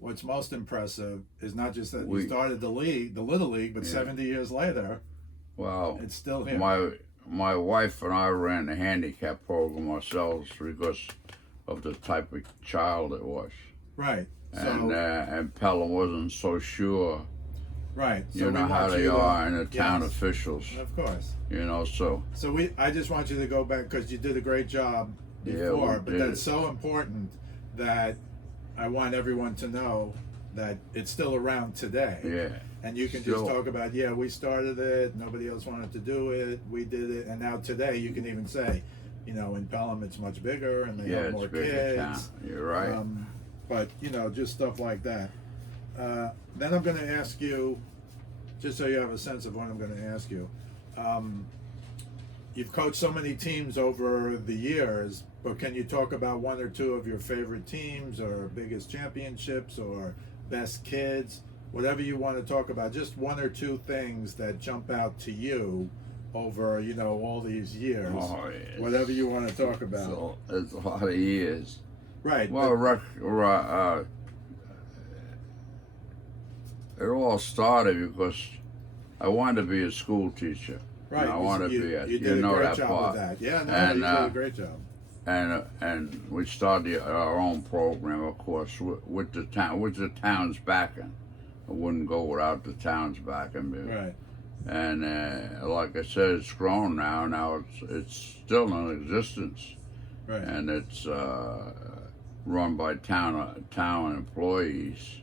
what's most impressive is not just that We- you started the league, the Little League, but Yeah. 70 years later, Well, it's still here. my wife and I ran the handicap program ourselves because of the type of child it was, Right. and Pelham wasn't so sure. Right. So You we know how want they you to- are in the town yes, officials. Of course. You know, so So I just want you to go back because you did a great job Yeah, before, we but did. that's so important that I want everyone to know that it's still around today. yeah, And you can Still. just talk about, yeah, we started it, nobody else wanted to do it, we did it, and now today you can even say, you know, in Pelham it's much bigger and they yeah, have more it's bigger town. kids. You're right. But, you know, just stuff like that. Then I'm going to ask you, just so you have a sense of what I'm going to ask you. You've coached so many teams over the years, but can you talk about one or two of your favorite teams or biggest championships or best kids? Whatever you want to talk about, just one or two things that jump out to you over, you know, all these years. Oh, yes. Whatever you want to talk about. So it's a lot of years. Right. Well, it all started because I wanted to be a school teacher. right. I want to you, be a, you you did know a great that job part. with that. Yeah, no, And, you did a great job. And we started our own program, of course, with the town's backing. I wouldn't go without the town's backing. Right. And like I said, it's grown now. Now it's still in existence, Right. and it's run by town employees,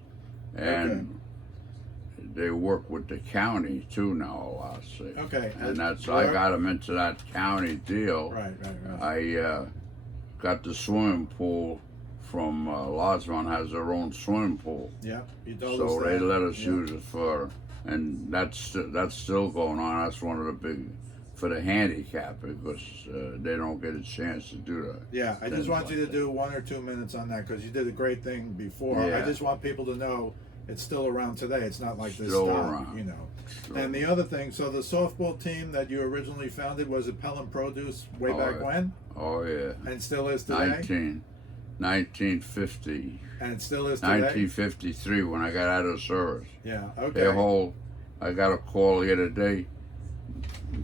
and they work with the county too now a lot. See. Okay. And that's I got them into that county deal. Right. I got the swimming pool from Lodsman has their own swimming pool, Yeah. You told so us they that. let us Yeah. use it for, and that's still going on. That's one of the big for the handicap because they don't get a chance to do that. Yeah, I just things want like you to that. do 1 or 2 minutes on that because you did a great thing before. I Yeah. just want people to know it's still around today. It's not like this Still stopped, around. you know. Still. And the other thing, so the softball team that you originally founded was at Pelham Produce way Oh, back yeah. when, Oh yeah, and still is today. 1950, And it still is today. 1953 when I got out of the service. Yeah. They Okay. hold. I got a call the other day.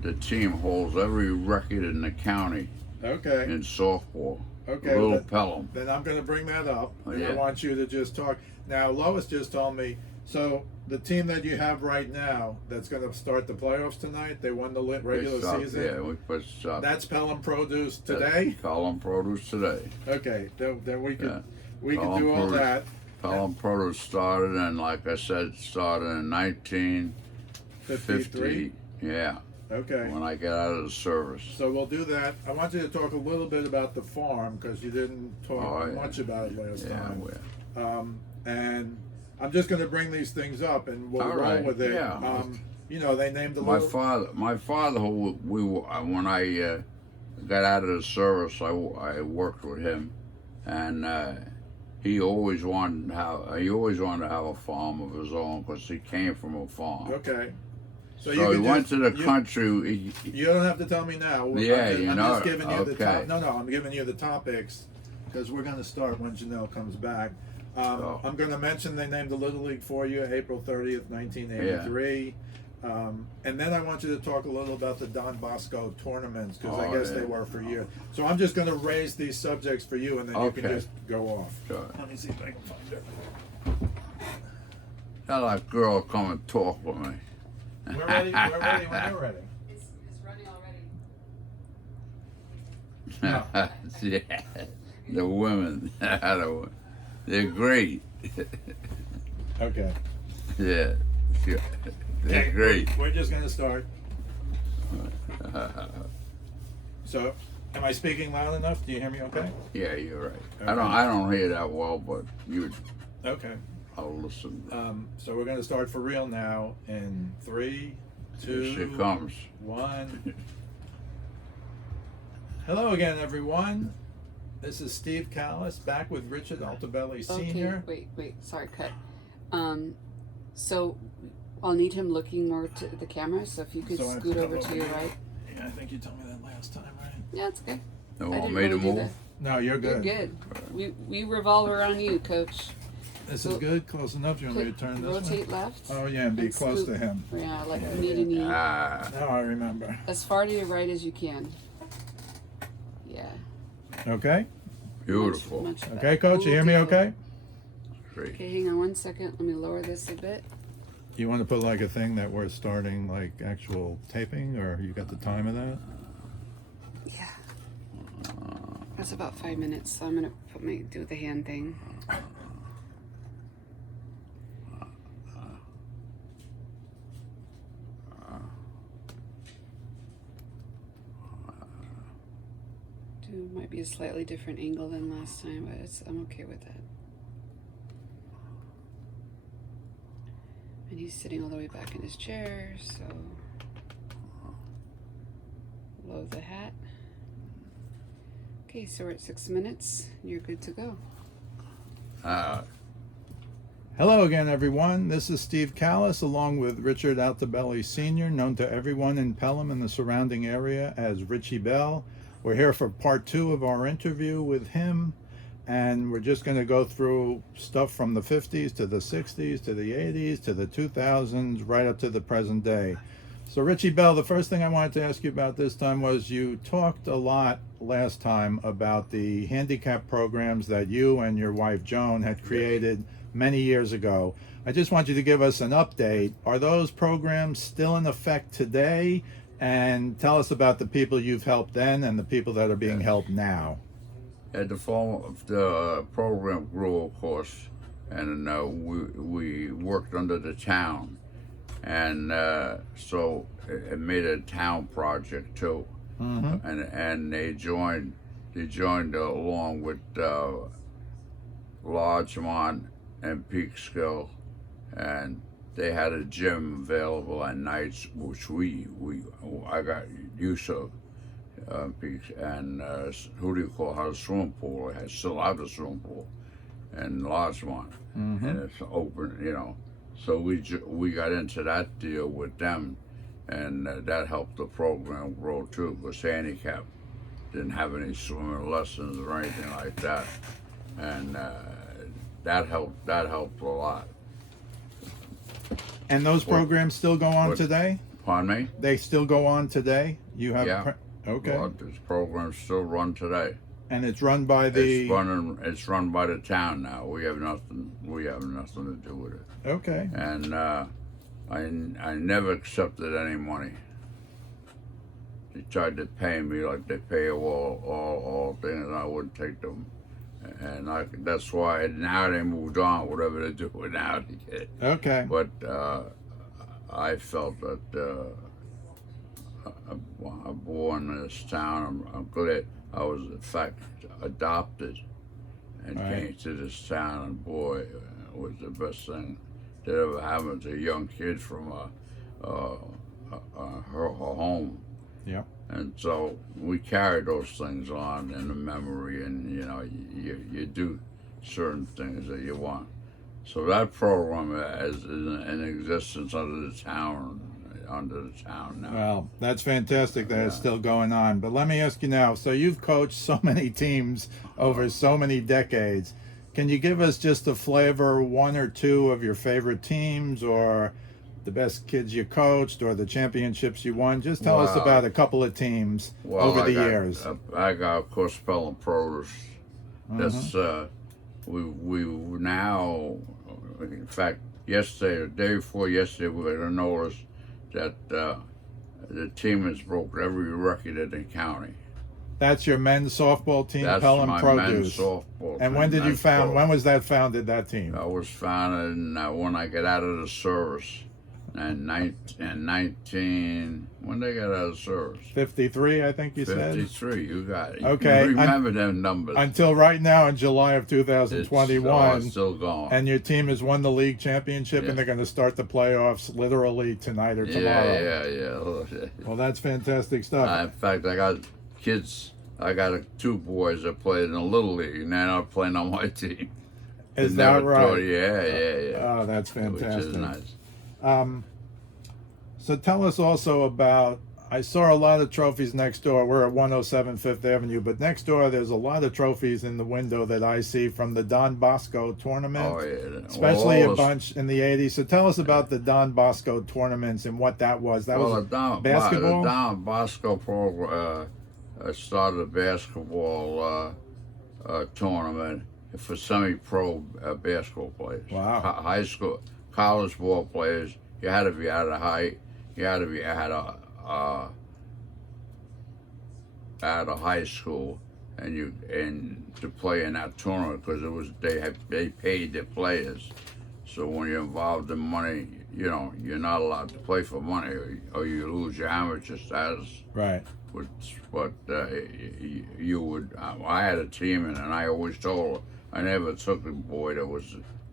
The team holds every record in the county Okay. in softball. Okay. Little but- Pelham. Then I'm going to bring that up, and I Yeah. want you to just talk. Now, Lois just told me, so the team that you have right now that's going to start the playoffs tonight, they won the regular It's up, season. Yeah, we put up. That's Pelham Produce today? Pelham Produce today. Okay, then we could Yeah. we could Pelham do all Produce. that. Pelham Produce started, and like I said, started in 1950. 53? Yeah, Okay. when I got out of the service. So we'll do that. I want you to talk a little bit about the farm because you didn't talk Oh, yeah. much about it last Yeah, time. well, And I'm just going to bring these things up and we'll All roll right, with it. yeah. You know, they named the my little. father, who when I got out of the service, I worked with him, and he always wanted to have a farm of his own because he came from a farm. Okay. So you he can went just- to the you- country. You don't have to tell me now. Yeah, I'm just giving you the okay. top. No, I'm giving you the topics because we're going to start when Janelle comes back. Oh. I'm going to mention they named the Little League for you, April 30th, 1983. And then I want you to talk a little about the Don Bosco tournaments because I Oh, guess yeah. they were for years. So I'm just going to raise these subjects for you and then you can Okay. just go off. Sure. Let me see if I can find her. Had that girl come and talk with me. We're ready. We're ready when you're ready. It's running already. Yeah, the women, they're great. Okay. Yeah, they're great. We're just going to start. So, am I speaking loud enough? Do you hear me okay? Yeah, you're right. Okay. I don't hear that well, but Okay. I'll listen. So we're going to start for real now in 3, 2, Here she comes. 1. Hello again, everyone. This is Steve Callis back with Richard Altabelli Sr. Okay, wait, sorry, cut. So I'll need him looking more to the camera, so if you could So I have to scoot come over to over your here? right. Yeah, I think you told me that last time, right? Yeah, it's okay. You I want didn't me to really do move? that. No, you're You're good. good. We revolve around you, Coach. This is Well, good. Close enough. You want me to turn this rotate way? left. Oh yeah, and be and close scoop. to him. Yeah, like Yeah, knee to knee. Ah, Now I remember. As far to your right as you can. Yeah. Okay. beautiful. Much better. Okay, Coach. You hear me? Okay. Great. Okay, hang on 1 second. Let me lower this a bit. You want to put like a thing that we're starting like actual taping, or you got the time of that? Yeah. That's about 5 minutes, so I'm gonna do the hand thing. Might be a slightly different angle than last time, but I'm okay with that. And he's sitting all the way back in his chair, so load the hat. Okay, so we're at 6 minutes. You're good to go. Hello again, everyone. This is Steve Callis, along with Richard Altabelli Sr., known to everyone in Pelham and the surrounding area as Richie Bell. We're here for part 2 of our interview with him, and we're just going to go through stuff from the 50s to the 60s to the 80s to the 2000s, right up to the present day. So Richie Bell, the first thing I wanted to ask you about this time was you talked a lot last time about the handicap programs that you and your wife Joan had created many years ago. I just want you to give us an update. Are those programs still in effect today? And tell us about the people you've helped then and the people that are being helped now. At the program grew, of course, and we worked under the town, and so it made a town project too, and they joined along with Larchmont and Peekskill, and they had a gym available at nights, which I got use of. Peaks and who do you call it? Had a swimming pool. I still have a swimming pool, and Larchmont, and it's open. So we got into that deal with them, and that helped the program grow too. Because handicap didn't have any swimming lessons or anything like that, and that helped a lot. And those programs still go on today? Pardon me? They still go on today? You have Yeah. Okay. Well, this program's still run today. And it's run by the It's run by the town now. We have nothing to do with it. Okay. And I never accepted any money. They tried to pay me like they pay all things, and I wouldn't take them. And that's why now they moved on, whatever they do now. Okay. But I felt that I'm born in this town. I'm glad I was, in fact, adopted and came to this town. And boy, it was the best thing that ever happened to a young kid from her home. Yeah. And so we carried those things on in the memory, and you do certain things that you want. So that program is in existence under the town now. Well, that's fantastic that it's still going on. But let me ask you now, so you've coached so many teams over so many decades. Can you give us just a flavor, one or two of your favorite teams, or the best kids you coached, or the championships you won? Just tell us about a couple of teams over the years. I got, of course, Pelham Produce. That's we now, in fact, yesterday, or the day before yesterday, we got a notice that the team has broken every record in the county. That's your men's softball team, That's Pelham my Produce. men's softball And team. when did you That's found? pro. When was that founded? That team? I was founded when I got out of the service. And 19, when they got out of service? 53, I think you said. 53, you got it. Okay, You remember them numbers. Until right now, in July of 2021, It's still going. and your team has won the league championship, Yeah. and they're going to start the playoffs literally tonight or tomorrow. Yeah. Well, that's fantastic stuff. In fact, I got kids. I got two boys that played in the little league, and they're not playing on my team. Is They that never right? thought- Yeah. Oh, that's fantastic. Which is nice. So tell us also about, I saw a lot of trophies next door. We're at 107 Fifth Avenue, but next door there's a lot of trophies in the window that I see from the Don Bosco tournament, Oh yeah, especially well, a all those- bunch in the 80s. So tell us about the Don Bosco tournaments and what that was. That Well, was the basketball? Don Bosco started a basketball tournament for semi-pro basketball players. Wow. High school, college ball players. You had to be out of high. You had to be out of high school, and to play in that tournament because they paid their players. So when you're involved in money, you know you're not allowed to play for money, or you lose your amateur status. right. But you would. I had a team, and I always told I never took a boy that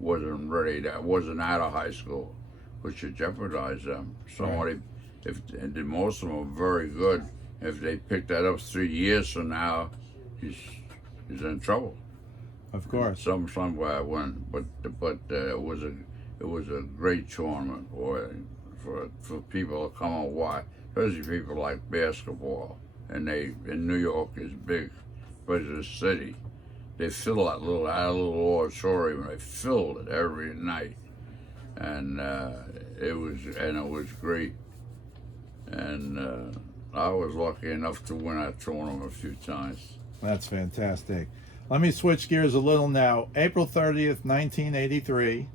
wasn't ready, that wasn't out of high school, which would jeopardize them. Somebody, and most of them are very good. If they pick that up 3 years from now, he's in trouble. Of course. Somewhere I win, but it was a great tournament, boy, for people to come and watch, especially people like basketball. And in New York is big, especially the city. They fill that little auditorium. They filled it every night, and it was great. And I was lucky enough to win that tournament a few times. That's fantastic. Let me switch gears a little now. April 30th, 1983,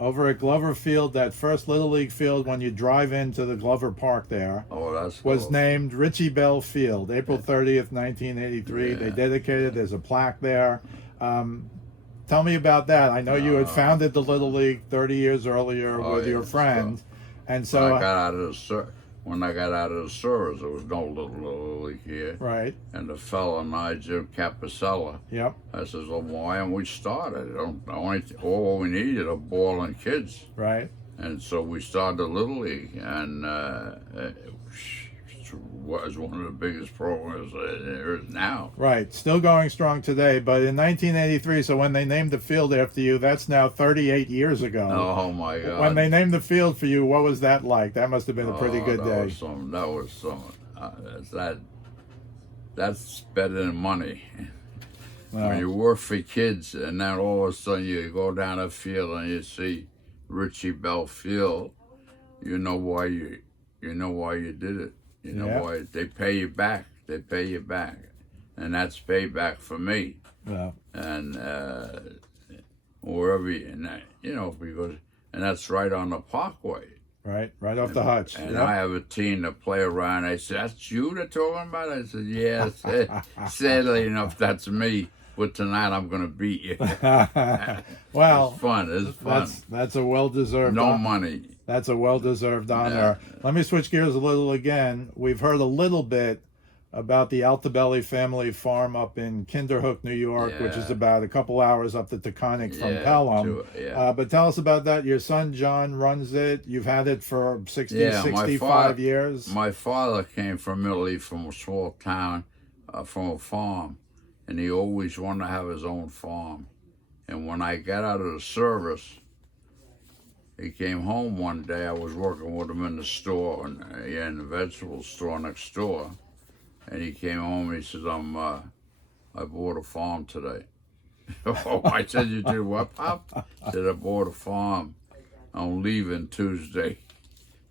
over at Glover Field, that first Little League field when you drive into the Glover Park there, Oh, that's was cool. named Richie Bell Field. April 30th, 1983. They Yeah. dedicated, there's a plaque there. Tell me about that. I know you had founded the Little League 30 years earlier Oh, with yeah, your friend. And When so, I got out of the when I got out of the service, there was no little league here. right, And the fella Nigel Capicella, yep, I says, well, why haven't we started? All we needed are ball and kids. right. And so we started the Little League, and it was one of the biggest programs there is now. Right, still going strong today. But in 1983, so when they named the field after you, that's now 38 years ago. Oh my God! When they named the field for you, what was that like? That must have been a pretty good that day. Was some. That's better than money. When you work for kids, and then all of a sudden you go down the field and you see Richie Bell Field, you know why you did it. You know Yeah. why they pay you back. They pay you back, and that's payback for me. Yeah, And wherever because that's right on the Parkway. right off the hutch. And Yep. I have a team that play around. They said, "That's you they're talking about?" I said, "Yes." Sadly enough, that's me. But tonight I'm going to beat you. Well, It's fun. It's fun. that's a well-deserved No honor. money. That's a well-deserved honor. Let me switch gears a little again. We've heard a little bit about the Altabelli family farm up in Kinderhook, New York, which is Yeah. about a couple hours up the Taconic from Yeah, Pelham. yeah. But tell us about that. Your son John runs it. You've had it for 60, Yeah, my 65 father- years. My father came from Italy, from a small town, from a farm, and he always wanted to have his own farm. And when I got out of the service, he came home one day. I was working with him in the store, in the vegetable store next door. And he came home and he says, I bought a farm today. Oh, I said, you did what, Pop? He said, I bought a farm. I'm leaving Tuesday.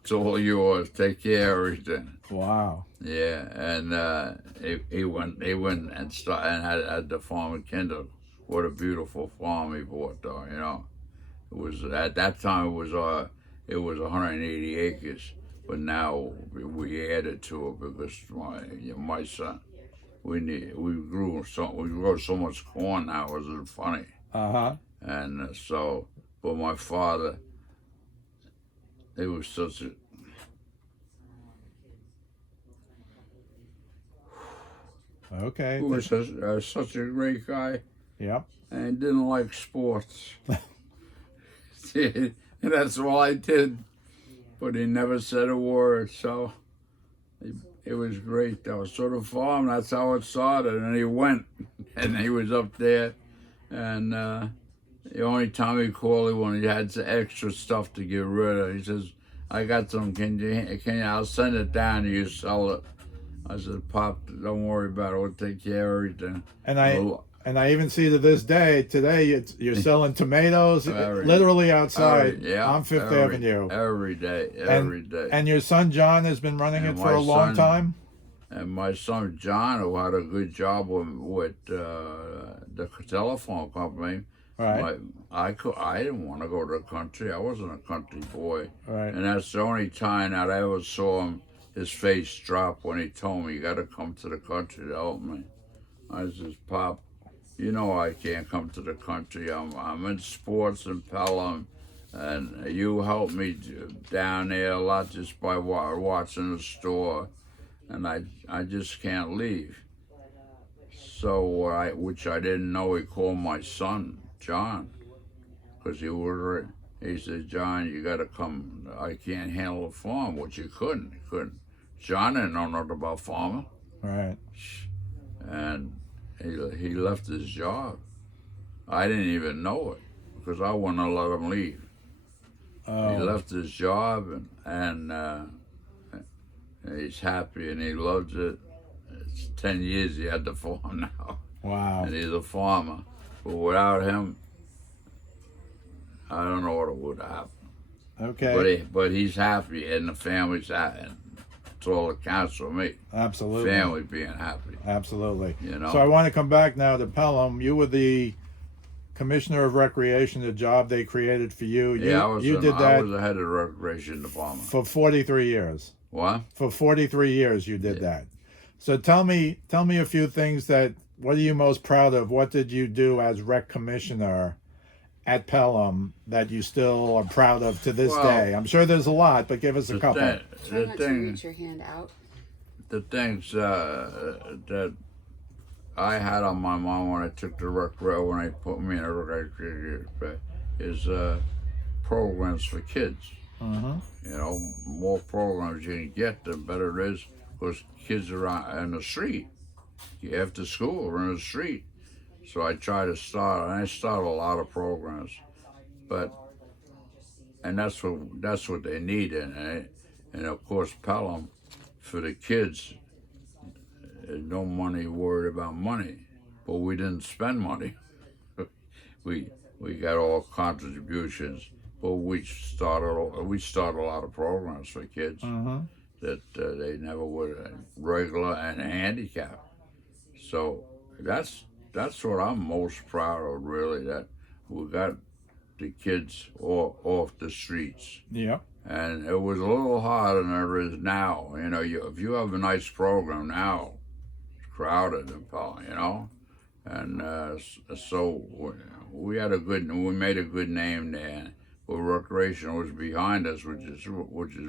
It's all yours. Take care of everything. Wow. Yeah, and he went and had the farm in Kendall. What a beautiful farm he bought, though. You know, it was at that time it was 180 acres, but now we added to it because my son, we grow so much corn now. It wasn't funny, Uh-huh. and so, but my father, it was such a. Okay. He was such a great guy Yep. and didn't like sports. And that's all I did. But he never said a word, so it was great though. So the farm, that's how it started. And he went, and he was up there. And the only time he called me when he had some extra stuff to get rid of, he says, I got some. Can you? I'll send it down. You sell it. I said, Pop, don't worry about it. We'll take care of everything. And I Oh, and I even see to this day today you're selling tomatoes Every- literally outside yeah, on Fifth every- Avenue. Every day, every day. And your son John has been running And it for a my long son- time. And my son John, who had a good job with the telephone company, Right. I didn't want to go to the country. I wasn't a country boy. Right. And that's the only time that I ever saw his face drop when he told me, "You got to come to the country to help me." I says, "Pop, you know I can't come to the country. I'm in sports in Pelham, and you help me down there a lot just by watching the store, and I just can't leave." So which I didn't know, he called my son John, because he said, "John, you got to come. I can't handle a farm," which he couldn't. John didn't know nothing about farming, Right. and he left his job. I didn't even know it because I wouldn't have let him leave. He Oh. left his job and he's happy and he loves it. It's 10 years he had the farm now, Wow. and he's a farmer. But without him, I don't know what would have happened. Okay. But he's happy and the family's happy. And that's all that counts for me. Absolutely. Family being happy. Absolutely. You know. So I want to come back now to Pelham. You were the commissioner of recreation, the job they created for you. Yeah, I was the head of the recreation department. for 43 years. What? For 43 years you did that. So tell me a few things what are you most proud of? What did you do as rec commissioner at Pelham that you still are proud of to this Well, day? I'm sure there's a lot, but give us a couple. Try The not to thing, reach your hand out. the things that I had on my mind when I took the when I put me in a recreation is programs for kids. Mm-hmm. You know, more programs you can get, the better it is, because kids are in the street. After school, we're in the street. So I try to start, and I start a lot of programs, and that's what they need in it. And of course, Pelham, for the kids, there's no money worried about money, but we didn't spend money. we got all contributions, but we started a lot of programs for kids Mm-hmm. that they never would, regular and handicap. So that's what I'm most proud of, really, that we got the kids off the streets. Yep. And it was a little harder than it is now. You know, if you have a nice program now, it's crowded in Pelham, you know? And so we made a good name there. But recreation was behind us, which is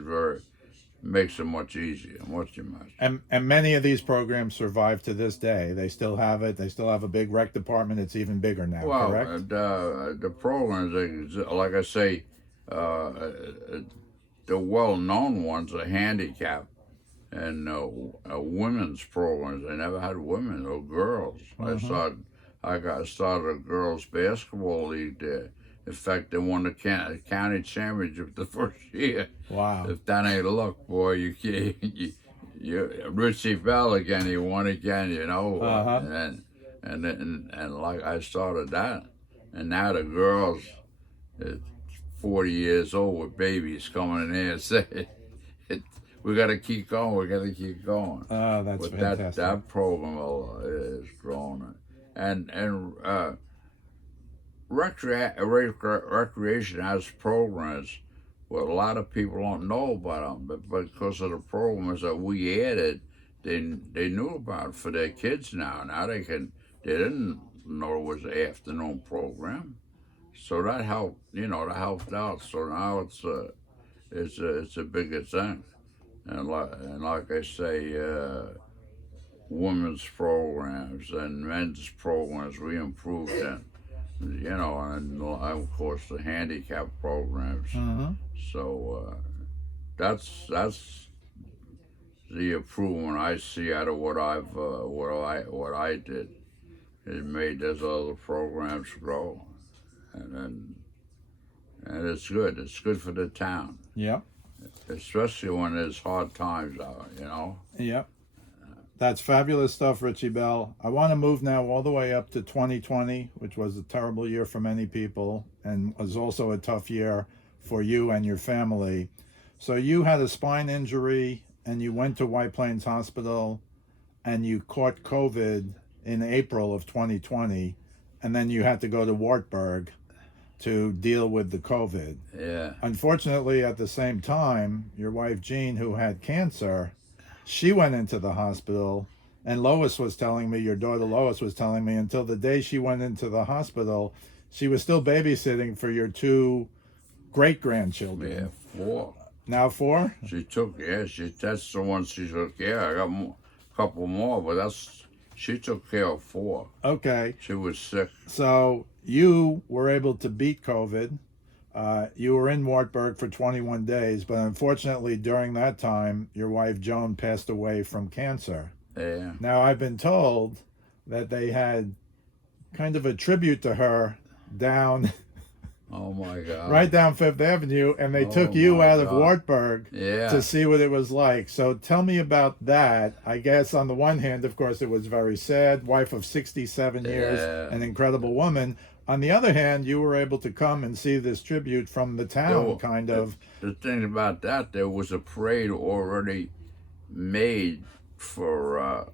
very, makes it much easier, much. And many of these programs survive to this day. They still have it. They still have a big rec department. It's even bigger now, Well, correct? the programs, like I say, the well-known ones are handicap and women's programs. They never had women or girls. Mm-hmm. I started a girls' basketball league there. In fact, they won the county championship the first year. Wow. If that ain't luck, boy, you can't. Richie fell again. He won again. You know. Uh-huh. And like I started that, and now the girls, 40 years old with babies coming in here and say, "We got to keep going. We got to keep going." Oh, that's But fantastic. that program is growing, and recreation has programs where a lot of people don't know about them, but because of the programs that we added, they knew about it for their kids now. Now they didn't know it was an afternoon program, so that helped. That helped out. So now it's a bigger thing, and like I say, women's programs and men's programs, we improved them. And of course the handicap programs. Mm-hmm. So that's the improvement I see out of what I did. It made those other programs grow, and it's good. It's good for the town. Yep. especially when there's hard times out, you know. Yep. That's fabulous stuff, Richie Bell. I want to move now all the way up to 2020, which was a terrible year for many people and was also a tough year for you and your family. So you had a spine injury and you went to White Plains Hospital and you caught COVID in April of 2020, and then you had to go to Wartburg to deal with the COVID. Yeah. Unfortunately, at the same time, your wife Jean, who had cancer, she went into the hospital, and Lois was telling me, your daughter Lois was telling me, until the day she went into the hospital, she was still babysitting for your two great-grandchildren. Yeah, 4. Now 4? That's the one she took care of. I got a couple more, but she took care of 4. Okay. She was sick. So you were able to beat COVID. You were in Wartburg for 21 days, but unfortunately during that time, your wife Joan passed away from cancer. Yeah. Now I've been told that they had kind of a tribute to her down Oh my God. right down Fifth Avenue, and they took Oh, you my out of God. Wartburg Yeah. to see what it was like. So tell me about that. I guess on the one hand, of course, it was very sad. Wife of 67 years, Yeah. an incredible woman. On the other hand, you were able to come and see this tribute from the town, There- kind of. The thing about that, there was a parade already made for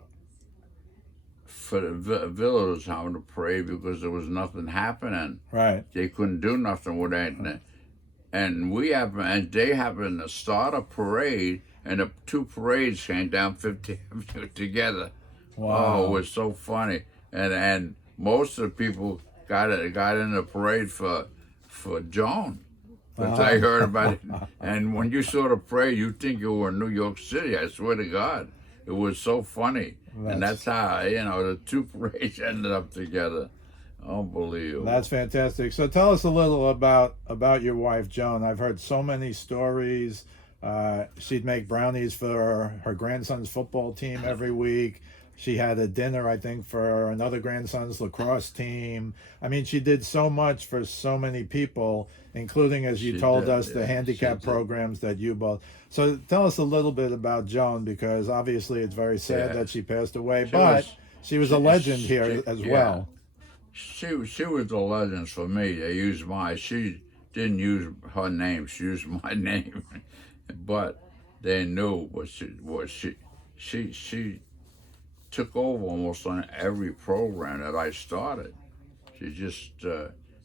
the villagers having a parade because there was nothing happening. Right. They couldn't do nothing with that. And they happened to start a parade, and the 2 parades came down 50th Avenue together. Wow. Oh, it was so funny. And most of the people got in the parade for Joan. But I heard about it. And when you saw the parade, you think you were in New York City. I swear to God. It was so funny. And that's how, the 2 parades ended up together. Unbelievable. That's fantastic. So tell us a little about your wife, Joan. I've heard so many stories. She'd make brownies for her grandson's football team every week. She had a dinner, I think, for another grandson's lacrosse team. I mean, she did so much for so many people, including, as you She told did, us, the yeah, handicap she did. programs that you both. So tell us a little bit about Joan, because obviously it's very sad Yeah. that she passed away, She but was- she was a legend here as yeah. well. She was the legend for me. They used she didn't use her name, she used my name. But they knew what she took over almost on every program that I started. She just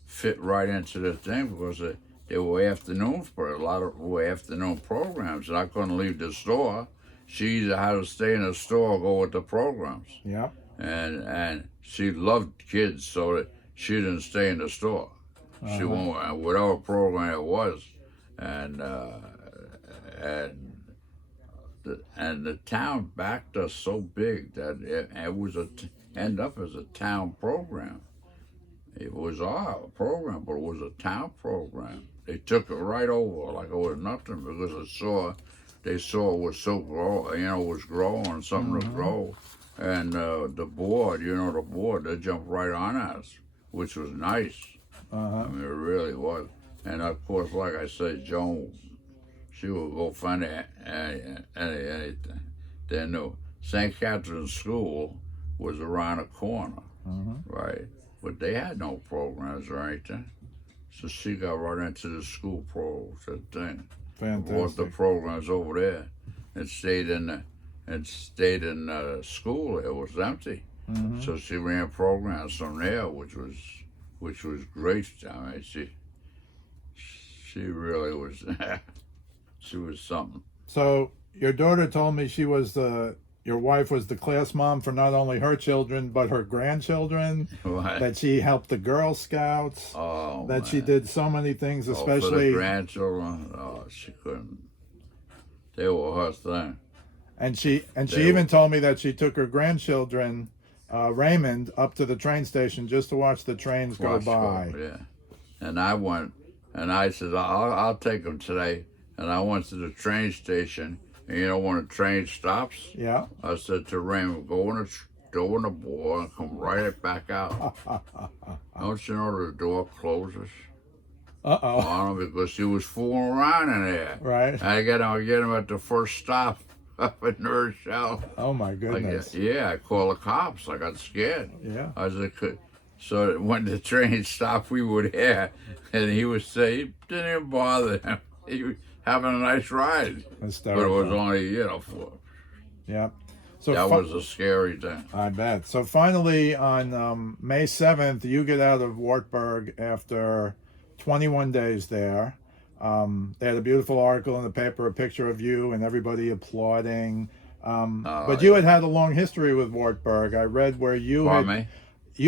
fit right into the thing because they were afternoons, for a lot of were afternoon programs, and I couldn't leave the store. She either had to stay in the store or go with the programs. Yeah. And she loved kids, so that she didn't stay in the store. She won't, whatever program it was, and the town backed us so big that it was end up as a town program. It was our program, but it was a town program. They took it right over like it was nothing because they saw it was so was growing, something to grow. And the board, they jumped right on us, which was nice. I mean, it really was. And of course, like I said, Joan, she would go find anything. Then the St. Catherine's School was around the corner, right? But they had no programs or anything. So she got right into the school thing. Brought the Fantastic. programs over there and stayed in school. It was empty. So she ran programs from there, which was great. I mean, she really was. She was something. So your daughter told me your wife was the class mom for not only her children but her grandchildren. Right. That she helped the Girl Scouts. Oh, That she man. did so many things, For the especially, grandchildren. Oh, she couldn't. They were her thing. and she They even told me that she took her grandchildren, Raymond, up to the train station just to watch the trains go by. Yeah. And I went, and I said, I'll take them today. And I went to the train station, and when the train stops, Yeah. I said to Raymond, go in the door and come right back out. Don't you know the door closes? Uh-oh. on him because he was fooling around in there. Right. I get him at the first stop up in Rochelle. Oh my goodness. Yeah, I called the cops. I got scared. Yeah. I was like, so when the train stopped, we were there, and he was saying, didn't even bother him. He was having a nice ride. But it was only, Yeah. So that was a scary thing. I bet. So finally, on May 7th, you get out of Wartburg after 21 days there. They had a beautiful article in the paper, a picture of you and everybody applauding. But you had a long history with Wartburg. I read where you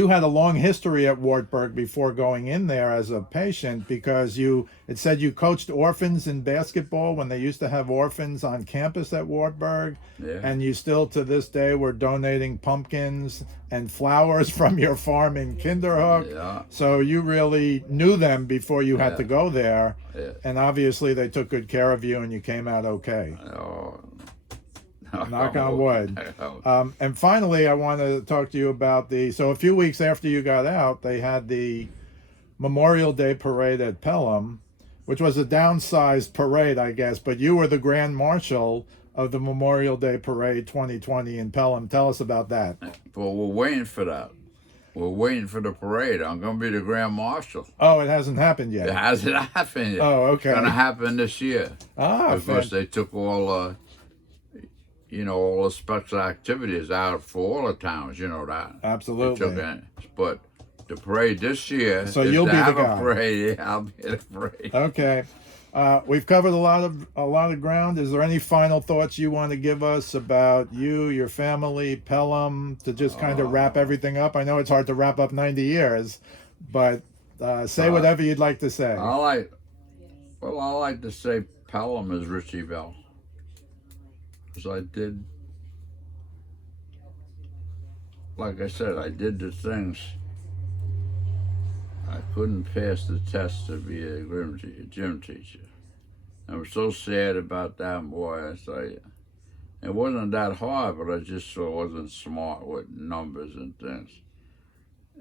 had a long history at Wartburg before going in there as a patient, because it said you coached orphans in basketball when they used to have orphans on campus at Wartburg. Yeah. And you still to this day were donating pumpkins and flowers from your farm in Kinderhook. Yeah. So you really knew them before you had Yeah. to go there. Yeah. And obviously they took good care of you and you came out okay. Oh. Knock on wood. And finally, I want to talk to you about so a few weeks after you got out, they had the Memorial Day parade at Pelham, which was a downsized parade, I guess, but you were the Grand Marshal of the Memorial Day Parade 2020 in Pelham. Tell us about that. Well, we're waiting for that. We're waiting for the parade. I'm going to be the Grand Marshal. Oh, it hasn't happened yet. It hasn't happened yet. Oh, okay. It's going to happen this year. Because they took all the special activities out for all the towns, you know that. Absolutely. But the parade this year, so you'll be the guy. Parade, yeah, I'll be the parade. Okay. We've covered a lot of ground. Is there any final thoughts you want to give us about you, your family, Pelham, to just kind of wrap everything up? I know it's hard to wrap up 90 years, but say whatever you'd like to say. I like to say Pelham is Richie Bell. Because like I said, I did the things. I couldn't pass the test to be a gym teacher. I'm so sad about that, boy. I say, it wasn't that hard, but I just wasn't smart with numbers and things.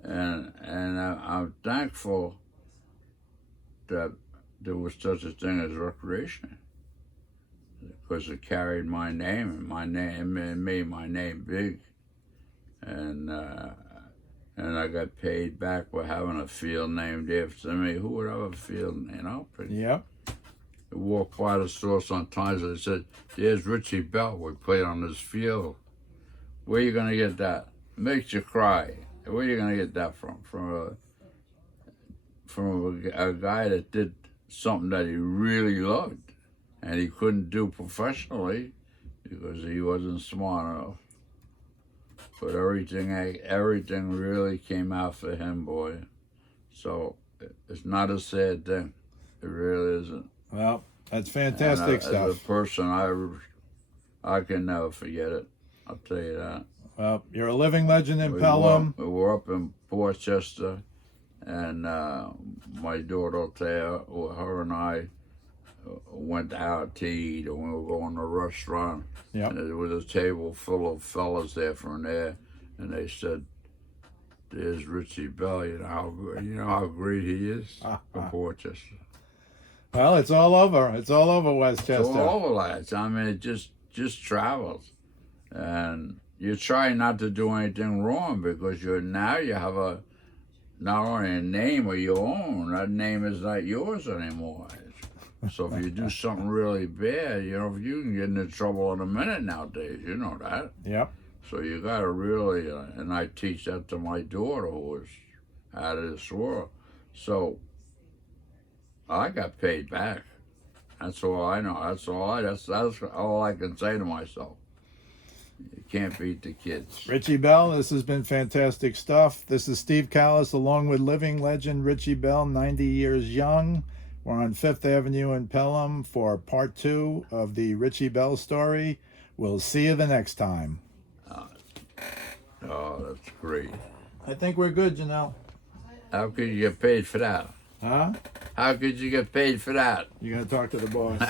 And I'm thankful that there was such a thing as recreation, because it carried my name, and my name made my name big, and I got paid back for having a field named after me. Who would have a field, Yep. I walked by the store sometimes and they said, "There's Richie Bell. We played on this field." Where you gonna get that? Makes you cry. Where you gonna get that from? From a guy that did something that he really loved, and he couldn't do professionally because he wasn't smart enough. But everything really came out for him, boy. So it's not a sad thing. It really isn't. Well, that's fantastic stuff. As a person, I can never forget it. I'll tell you that. Well, you're a living legend in Pelham. We were up in Portchester, and my daughter Thea, her and I went out to eat, and we were going to a restaurant. Yep. And there was a table full of fellas there from there, and they said, "There's Richie Bell. You know how great he is from Portchester." Well, it's all over. It's all over Westchester. It's all over, lads. I mean, it just travels, and you try not to do anything wrong, because you have not only a name of your own. That name is not yours anymore. So if you do something really bad, you can get into trouble in a minute nowadays. You know that. Yep. So you got to really, and I teach that to my daughter, who is out of this world. So I got paid back. That's all I know. That's all I can say to myself. You can't beat the kids. Richie Bell, this has been fantastic stuff. This is Steve Callis along with living legend Richie Bell, 90 years young. We're on 5th Avenue in Pelham for part 2 of the Richie Bell story. We'll see you the next time. Oh, that's great. I think we're good, Janelle. How could you get paid for that? Huh? How could you get paid for that? You gotta talk to the boss.